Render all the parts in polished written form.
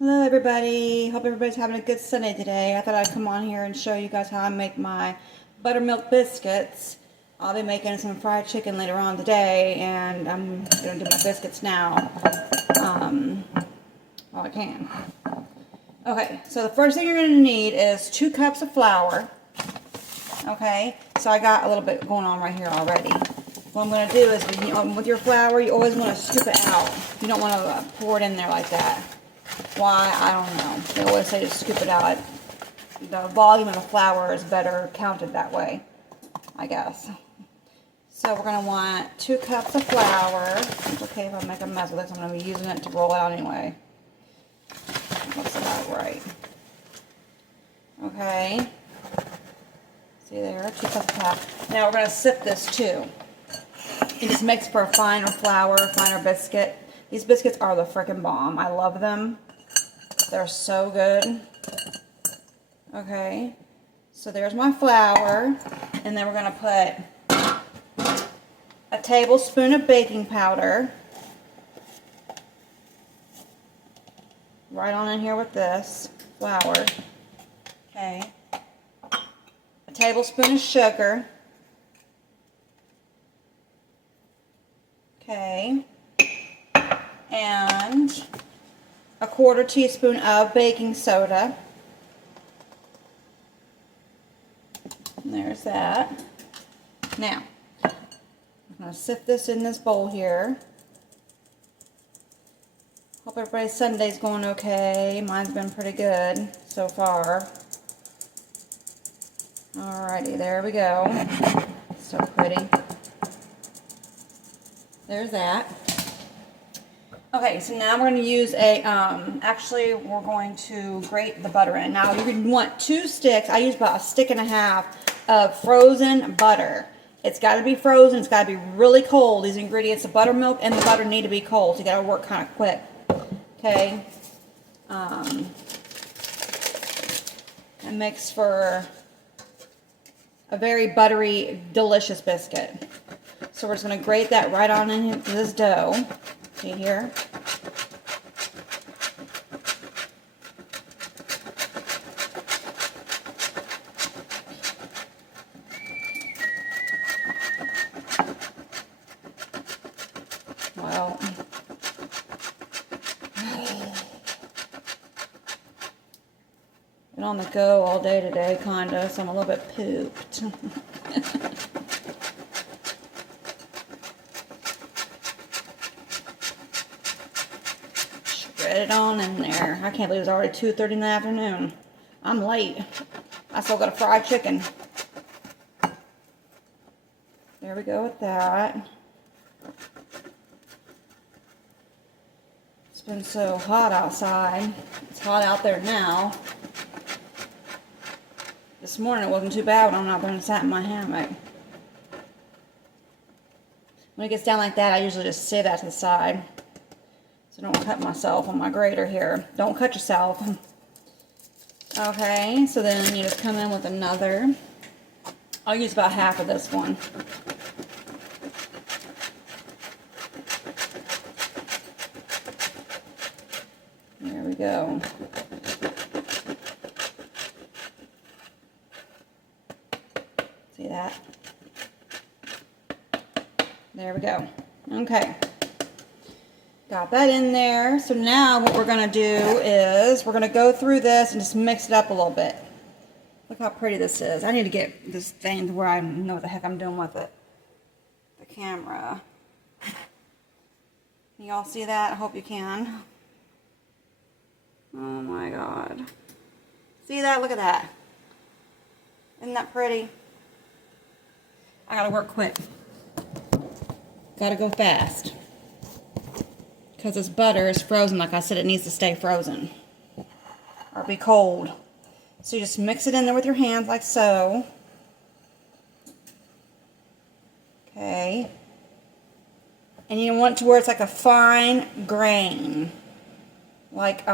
Hello everybody, hope everybody's having a good Sunday today. I thought I'd come on here and show you guys how I make my buttermilk biscuits. I'll be making some fried chicken later on today, and I'm going to do my biscuits now while I can. Okay, so the first thing you're going to need is 2 cups of flour. Okay, so I got a little bit going on right here already. What I'm going to do is, with your flour, you always want to scoop it out. You don't want to pour it in there like that. Why? I don't know. They always say to scoop it out. The volume of the flour is better counted that way, I guess. So we're going to want 2 cups of flour. It's okay if I make a mess with this. I'm going to be using it to roll out anyway. Looks about right. Okay. See there? 2 cups of flour. Now we're going to sift this too. It just makes for a finer flour, finer biscuit. These biscuits are the frickin' bomb. I love them. They're so good. Okay, so there's my flour, and then we're going to put a tablespoon of baking powder right on in here with this flour. Okay, a tablespoon of sugar. Okay, and a 1/4 teaspoon of baking soda. And there's that. Now, I'm going to sift this in this bowl here. Hope everybody's Sunday's going okay. Mine's been pretty good so far. Alrighty, there we go. So pretty. There's that. Okay, so now we're going to use a, actually we're going to grate the butter in. Now you're going to want 2 sticks. I use about 1.5 sticks of frozen butter. It's got to be frozen. It's got to be really cold. These ingredients, the buttermilk and the butter, need to be cold. So you got to work kind of quick. Okay. It makes for a very buttery, delicious biscuit. So we're just going to grate that right on into this dough. See here? Well, been on the go all day today, kinda, so I'm a little bit pooped. Shred it on in there. I can't believe it's already 2:30 in the afternoon. I'm late. I still got a fried chicken. There we go with that. It's been so hot outside. It's hot out there now. This morning it wasn't too bad when I'm not going to sat in my hammock. When it gets down like that, I usually just sit that to the side. So I don't cut myself on my grater here. Don't cut yourself. Okay, so then you just come in with another. I'll use about half of this one. There we go. See that? There we go. Okay. Got that in there. So now what we're going to do is we're going to go through this and just mix it up a little bit. Look how pretty this is. I need to get this thing to where I know what the heck I'm doing with it. The camera. Can y'all see that? I hope you can. Oh my God. See that? Look at that. Isn't that pretty? I gotta work quick. Gotta go fast. Because this butter is frozen. Like I said, it needs to stay frozen. Or be cold. So you just mix it in there with your hands like so. Okay. And you want it to where it's like a fine grain. Like,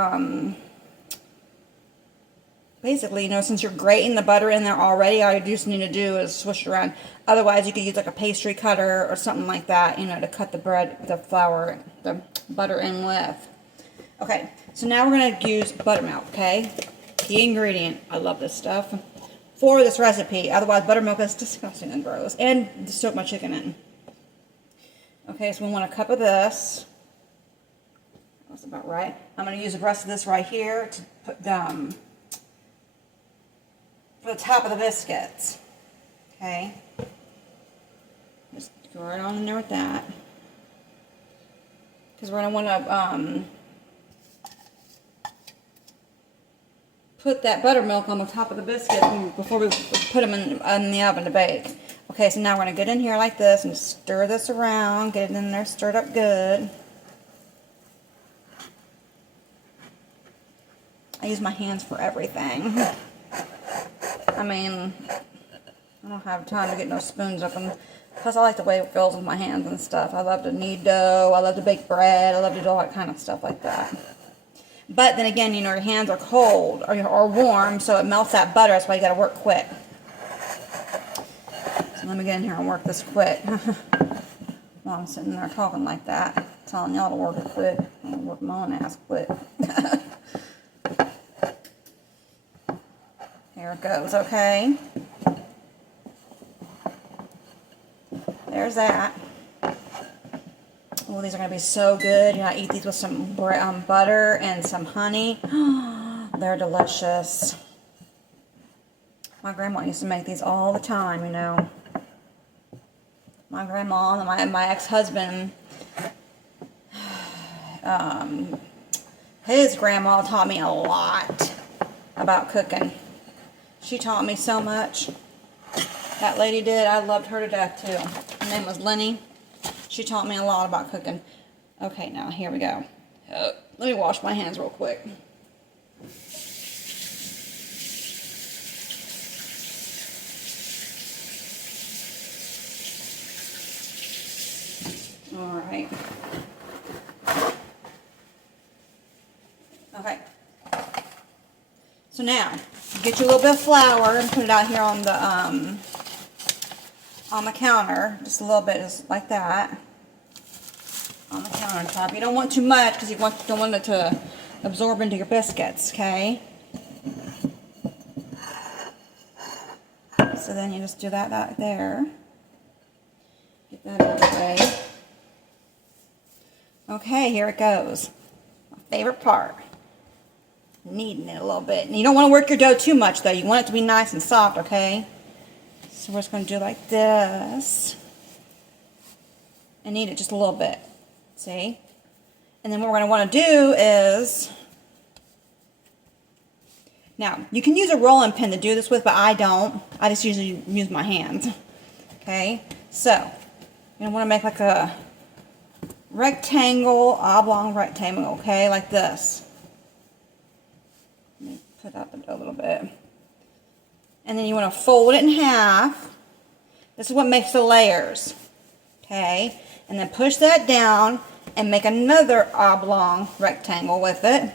basically, you know, since you're grating the butter in there already, all you just need to do is swish it around. Otherwise, you could use like a pastry cutter or something like that, you know, to cut the bread, the flour, the butter in with. Okay, so now we're going to use buttermilk, okay? Key ingredient. I love this stuff. For this recipe. Otherwise, buttermilk is disgusting and gross. And to soak my chicken in. Okay, so we want a cup of this. That's about right. I'm going to use the rest of this right here to put for the top of the biscuits. Okay. Just go right on in there with that. Because we're going to want to put that buttermilk on the top of the biscuit before we put them in the oven to bake. Okay, so now we're going to get in here like this and stir this around. Get it in there stirred up good. I use my hands for everything. I mean, I don't have time to get no spoons up. Plus, I like the way it feels with my hands and stuff. I love to knead dough. I love to bake bread. I love to do all that kind of stuff like that. But then again, you know, your hands are cold or warm, so it melts that butter. That's why you got to work quick. So let me get in here and work this quick. While I'm sitting there talking like that, telling y'all to work it quick. I'm going to work my own ass quick. Here it goes, okay? There's that. Oh, these are going to be so good. You know, I eat these with some butter and some honey. They're delicious. My grandma used to make these all the time, you know. My grandma and my ex-husband, his grandma taught me a lot about cooking. She taught me so much. That lady did. I loved her to death, too. Her name was Lenny. She taught me a lot about cooking. Okay, now here we go. Let me wash my hands real quick. All right. Okay. So now, get you a little bit of flour and put it out here on the counter, just a little bit, just like that, on the countertop. You don't want too much because you don't want it to absorb into your biscuits, okay? So then you just do that there. Get that out of the way. Okay, here it goes. My favorite part. Kneading it a little bit. And you don't want to work your dough too much, though. You want it to be nice and soft, okay? So we're just going to do like this. And knead it just a little bit. See? And then what we're going to want to do is... Now, you can use a rolling pin to do this with, but I don't. I just usually use my hands. Okay? So, you're going to want to make like a rectangle, oblong rectangle, okay? Like this. Let me put out the dough a little bit. And then you want to fold it in half. This is what makes the layers. Okay? And then push that down and make another oblong rectangle with it.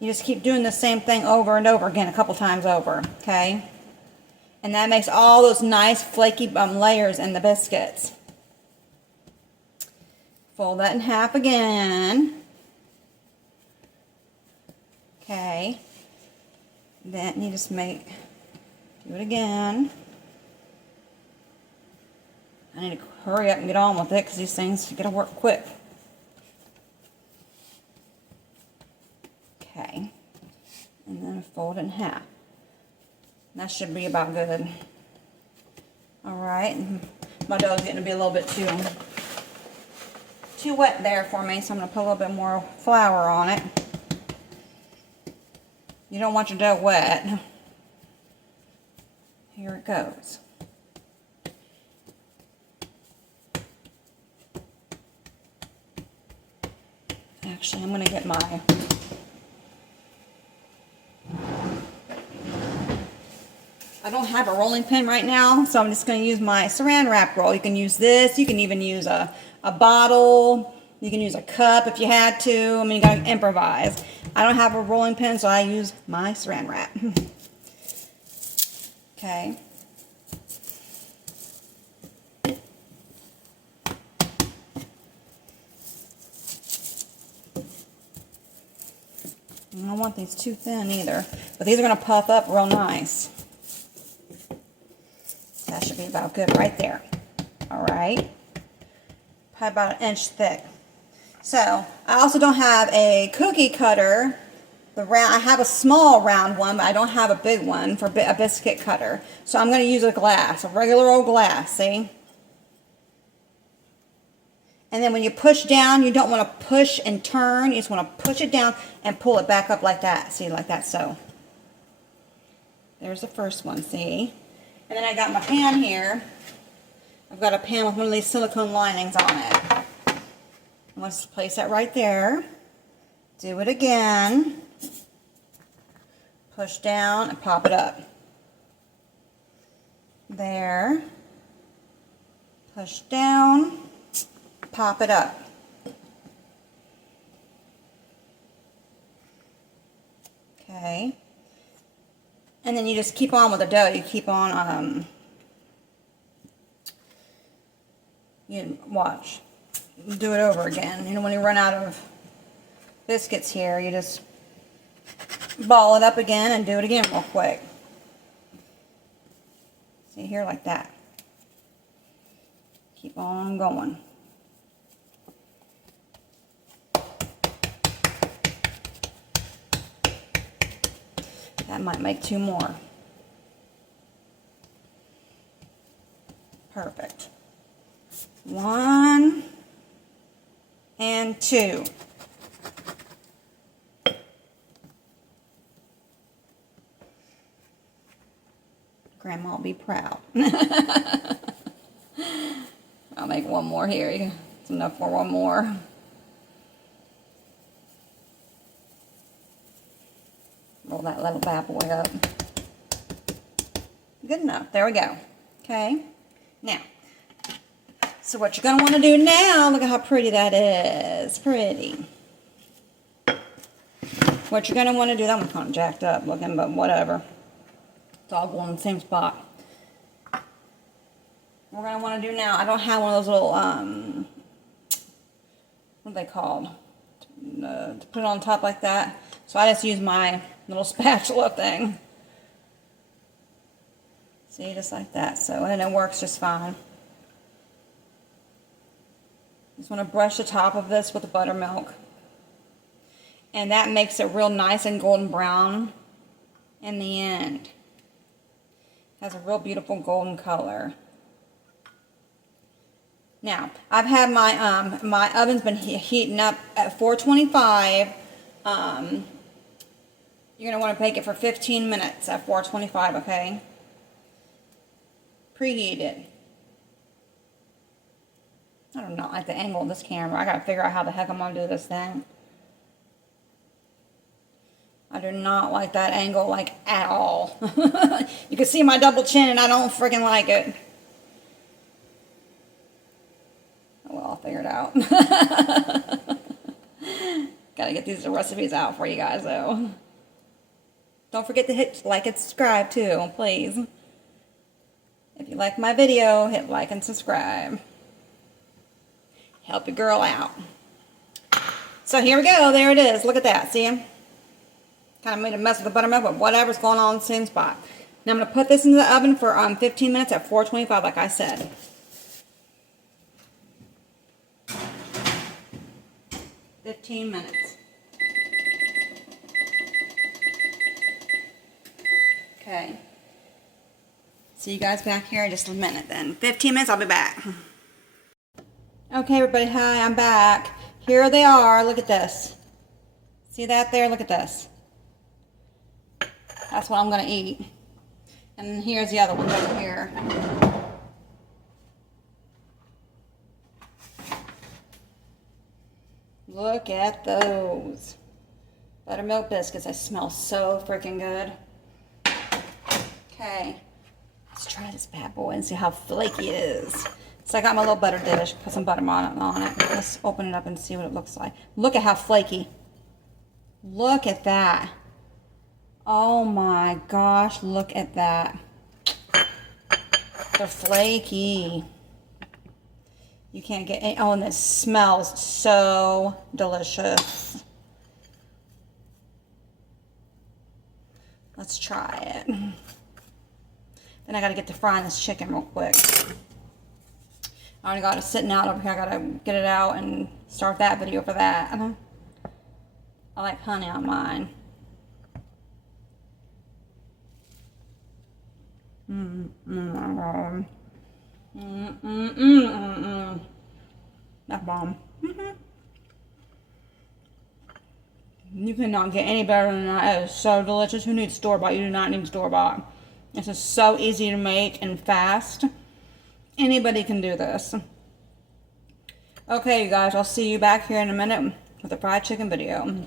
You just keep doing the same thing over and over again, a couple times over. Okay? And that makes all those nice flaky layers in the biscuits. Fold that in half again. Okay. Then you just do it again. I need to hurry up and get on with it because these things, you gotta work quick. Okay. And then fold it in half. That should be about good. Alright. My dough's getting to be a little bit too wet there for me, so I'm going to put a little bit more flour on it. You don't want your dough wet. Here it goes. Actually, I'm going to get my... I don't have a rolling pin right now, so I'm just going to use my saran wrap roll. You can use this. You can even use a bottle. You can use a cup if you had to. I mean, you got to improvise. I don't have a rolling pin, so I use my saran wrap. Okay. I don't want these too thin either, but these are going to puff up real nice. That should be about good right there. All right. Probably about 1 inch thick. So, I also don't have a cookie cutter. I have a small round one, but I don't have a big one for a biscuit cutter. So I'm going to use a glass, a regular old glass, see? And then when you push down, you don't want to push and turn. You just want to push it down and pull it back up like that. See, like that, so. There's the first one, see? And then I got my pan here. I've got a pan with one of these silicone linings on it. Let's place that right there. Do it again. Push down and pop it up. There. Push down. Pop it up. Okay. And then you just keep on with the dough. You keep on, you watch. Do it over again. You know, when you run out of biscuits here, you just ball it up again and do it again real quick. See here, like that. Keep on going. That might make 2 more. Perfect. 1 and 2. Grandma will be proud. I'll make 1 more here. It's enough for 1 more. Roll that little bad boy up. Good enough. There we go. Okay. Now, so what you're going to want to do now, look at how pretty that is. Pretty. What you're going to want to do, that one's kind of jacked up looking, but whatever. It's all going in the same spot. What we're going to want to do now, I don't have one of those little, what are they called? To put it on top like that. So I just use my little spatula thing. See, just like that. So, and it works just fine. Just want to brush the top of this with the buttermilk. And that makes it real nice and golden brown in the end. Has a real beautiful golden color. Now, I've had my my oven's been heating up at 425. You're going to want to bake it for 15 minutes at 425, okay? Preheat it. I do not like the angle of this camera. I got to figure out how the heck I'm going to do this thing. I do not like that angle, like, at all. You can see my double chin, and I don't freaking like it. Oh, well, I'll figure it out. Gotta get these recipes out for you guys, though. Don't forget to hit like and subscribe, too, please. If you like my video, hit like and subscribe. Help your girl out. So here we go. There it is. Look at that. See? Kind of made a mess with the buttermilk, but whatever's going on in the same spot. Now I'm going to put this into the oven for 15 minutes at 425, like I said. $15 minutes. Okay. See you guys back here in just a minute then. 15 minutes, I'll be back. Okay, everybody, hi, I'm back. Here they are. Look at this. See that there? Look at this. That's what I'm going to eat. And then here's the other one right here. Look at those. Buttermilk biscuits. They smell so freaking good. Okay. Let's try this bad boy and see how flaky it is. So I got my little butter dish. Put some butter on it. Let's open it up and see what it looks like. Look at how flaky. Look at that. Oh my gosh, look at that. They're flaky. You can't get any. Oh, and it smells so delicious. Let's try it. Then I gotta get to frying this chicken real quick. I already got it sitting out over here. I gotta get it out and start that video for that. I like honey on mine. That's bomb. You cannot get any better than that. It is so delicious. Who needs store-bought? You do not need store-bought. This is so easy to make and fast. Anybody can do this. Okay, you guys, I'll see you back here in a minute with a fried chicken video.